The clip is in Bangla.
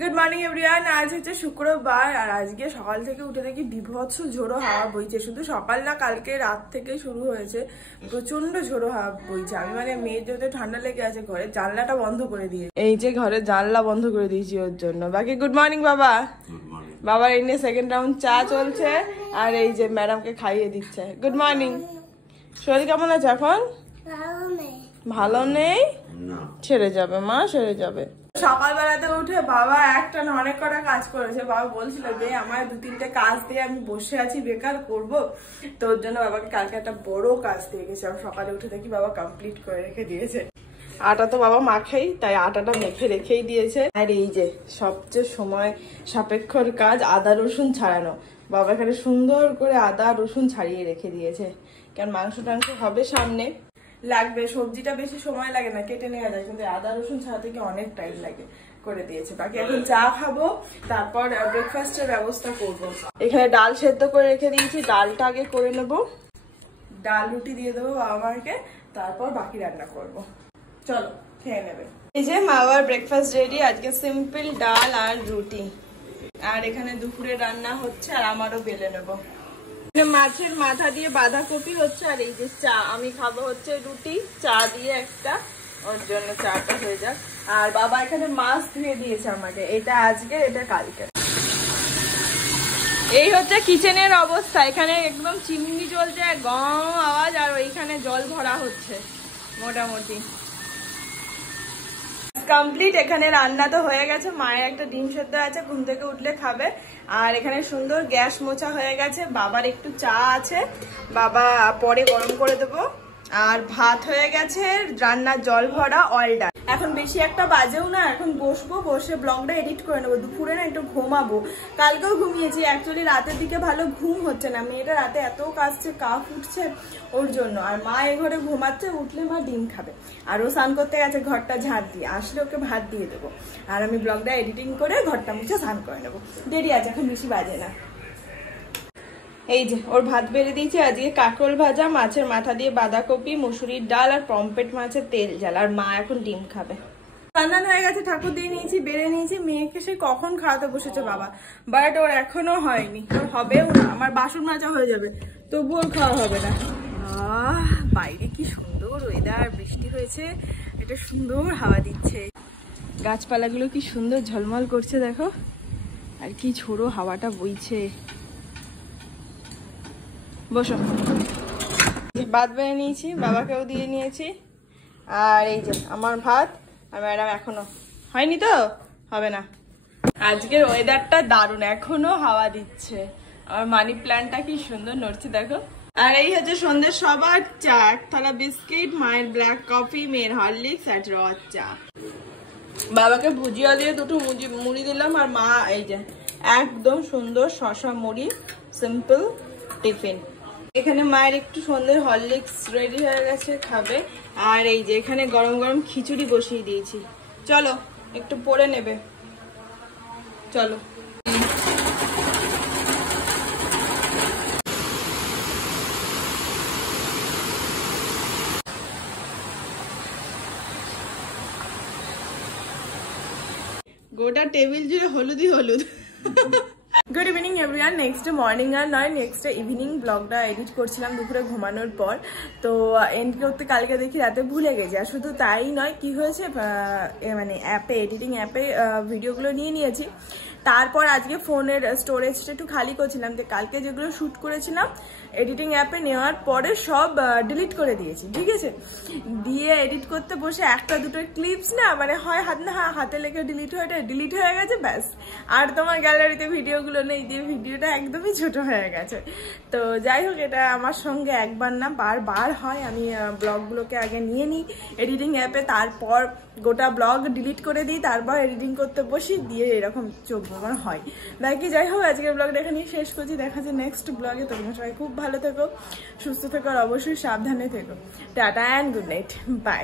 Good morning everyone. আজ হচ্ছে শুক্রবার আর আজকে সকাল থেকে উঠে দেখি বিভৎস ঝোড়ো হাওয়া বইছে। শুধু সকাল না, কালকে রাত থেকে শুরু হয়েছে, প্রচন্ড ঝোড়ো হাওয়া বইছে। আমি মানে মেয়ের যদি ঠান্ডা লেগে আছে, ঘরের জানলাটা বন্ধ করে দিয়ে, এই যে ঘরের জানলা বন্ধ করে দিয়েছি ওর জন্য। বাকি গুড মর্নিং বাবা। বাবার এই নিয়ে সেকেন্ড রাউন্ড চা চলছে আর এই যে ম্যাডামকে খাইয়ে দিচ্ছে। Good morning. শরীর কেমন আছে এখন? ভালো নেই, ছেড়ে যাবে মা, ছেড়ে যাবে। সকালবেলাতে উঠে বাবা একটা না অনেক কটা কাজ করেছে। বাবা বলছিল যে আমার 2-3টে কাজ দিয়ে আমি বসে আছি, বেকার করব, তো ওর জন্য বাবাকে কালকে একটা বড় কাজ দিয়ে গেছে। আমি সকালে উঠে দেখি বাবা কমপ্লিট করে রেখে দিয়েছে। আটা তো বাবা মাখেই, তাই আটাটা মেখে রেখেই দিয়েছে। আর এই যে সবচেয়ে সময় সাপেক্ষর কাজ, আদা রসুন ছাড়ানো। বাবা এখানে সুন্দর করে আদা রসুন ছাড়িয়ে রেখে দিয়েছে, কারণ মাংস টাংস হবে সামনে, লাগবে। সবজিটা বেশি সময় লাগে না, কেটে নেওয়া যায়, কিন্তু আদা রসুন ছাড়াতে কি অনেক টাইম লাগে, করে দিয়েছে। বাকি এখন চা খাবো, তারপর ব্রেকফাস্টের ব্যবস্থা করবো। এখানে ডাল সেদ্ধ করে রেখে দিয়েছি, ডালটা আগে করে নেবো, ডাল রুটি দিয়ে দেবো বাবা মাকে, তারপর বাকি রান্না করব। চলো খেয়ে নেবে। এই যে মা বাবার ব্রেকফাস্ট রেডি। আজকে সিম্পল ডাল আর রুটি, আর এখানে দুপুরে রান্না হচ্ছে আর আমারও বেলে নেবো। মাছের মাথা দিয়ে বাঁধাকপি হচ্ছে, আর এই যে চা। আমি খাবো হচ্ছে রুটি, চা দিয়ে একটা, ওর জন্য চাটা হয়ে যাক। আর বাবা এখানে মাছ ধুয়ে দিয়েছে আমাকে, এটা আজকে, এটা কালকে। এই হচ্ছে কিচেনের অবস্থা। এখানে একদম চিমনি চলছে, গম আওয়াজ, আর ওইখানে জল ভরা হচ্ছে মোটামুটি কমপ্লিট। এখানে রান্না তো হয়ে গেছে, মায়ের একটা ডিম সেদ্ধ আছে, ঘুম থেকে উঠলে খাবে। আর এখানে সুন্দর গ্যাস মোছা হয়ে গেছে। বাবার একটু চা আছে, বাবা পরে গরম করে দেবো। আর ভাত হয়ে গেছে, রান্নার জল ভরা, অয়েল ডাল। এখন বেশি একটা বাজেও না, এখন বসবো, বসে ব্লগটা এডিট করে নেবো। দুপুরে না একটু ঘুমাবো, কালকেও ঘুমিয়েছি। অ্যাকচুয়ালি রাতের দিকে ভালো ঘুম হচ্ছে না, মেয়েটা রাতে এত কাশছে, কাফ উঠছে ওর জন্য। আর মা এ ঘরে ঘুমাচ্ছে, উঠলে মা ডিম খাবে। আর ও স্নান করতে গেছে, ঘরটা ঝাড় দিয়ে আসলে ওকে ভাত দিয়ে দেবো। আর আমি ব্লগটা এডিটিং করে ঘরটা মুছে স্নান করে নেবো। দেরি আছে, এখন বেশি বাজে না। এই যে ওর ভাত বেড়ে দিয়েছি। আজকে কাঁকরোল ভাজা, মাছের মাথা দিয়ে বাঁধাকপি, মুসুরির ডাল আর পমপেট মাছের তেল ঝাল। আর মা এখন ডিম খাবে। রান্না হয়ে গেছে, ঠাকুর দিয়ে নিয়েছি, বেড়ে নিয়েছি। মেয়েকে সে কখন খাওয়াতে বসেছে বাবা, বাট ওর এখনো হয়নি, ওর হবেও না। আমার বাসন মাজা হয়ে যাবে, তবু ওর খাওয়া হবে না। বাইরে কি সুন্দর ওয়েদার, বৃষ্টি হয়েছে, এটা সুন্দর হাওয়া দিচ্ছে, গাছপালাগুলো কি সুন্দর ঝলমল করছে দেখো, আর কি ঝোড়ো হাওয়াটা বইছে। বসো। ভাত বেড়ে নিয়েছি, বাবাকেও দিয়ে নিয়েছি। আর এই যে আমার ভাত, আর ম্যাডাম এখনো হয়নি, তো হবে না। আজকের ওয়েদারটা দারুণ, এখনো হাওয়া দিচ্ছে। আমার মানি প্ল্যান্টটা কি সুন্দর নড়ছে দেখো। আর এই হচ্ছে সন্ধ্যের সবার চা, এক থালা বিস্কিট, মায়ের ব্ল্যাক কফি, মেয়ের হরলিক্স আর রস চা। বাবাকে ভুজিয়া দিয়ে দুটো মুড়ি দিলাম, আর মা এই যে একদম সুন্দর শশা মুড়ি, সিম্পল টিফিন। এখানে মায়ের একটু সন্ধ্যের হরলিক্স রেডি হয়ে গেছে, খাবে। আর এই যে এখানে গরম গরম খিচুড়ি বসিয়ে দিয়েছি, চলো একটু পরে নেবে, চলো। গোটা টেবিল জুড়ে হলুদই হলুদ। Good evening everyone. Next day morning আর নয়, নেক্সট ডে ইভিনিং ব্লগটা এডিট করছিলাম দুপুরে ঘুমানোর পর। তো এন্ড করতে কালকে দেখি রাতে ভুলে গেছি। আর শুধু তাই নয়, কি হয়েছে, মানে অ্যাপে, এডিটিং অ্যাপে ভিডিওগুলো নিয়ে নিয়েছি। তারপর আজকে ফোনের স্টোরেজটা একটু খালি করছিলাম, যে কালকে যেগুলো শ্যুট করেছিলাম এডিটিং অ্যাপে নেওয়ার পরে সব ডিলিট করে দিয়েছি, ঠিক আছে। দিয়ে এডিট করতে বসে একটা দুটো ক্লিপস না, মানে হয় হাতে লেগে ডিলিট হয়ে গেছে, ব্যাস। আর তোমার গ্যালারিতে ভিডিওগুলো নেই, যে ভিডিওটা একদমই ছোট হয়ে গেছে। তো যাই হোক, এটা আমার সঙ্গে একবার না বারবার হয়। আমি ব্লগগুলোকে আগে নিয়ে নিই এডিটিং অ্যাপে, তারপর গোটা ব্লগ ডিলিট করে দিই, তারপর এডিটিং করতে বসি, দিয়ে এরকম আমার হয়। বাকি যাই হোক, আজকের ব্লগটা এখানেই শেষ করছি। দেখা যায় নেক্সট ব্লগে। তোমরা সবাই খুব ভালো থেকো, সুস্থ থেকো, আর অবশ্যই সাবধানে থেকো। Tata and good night, by.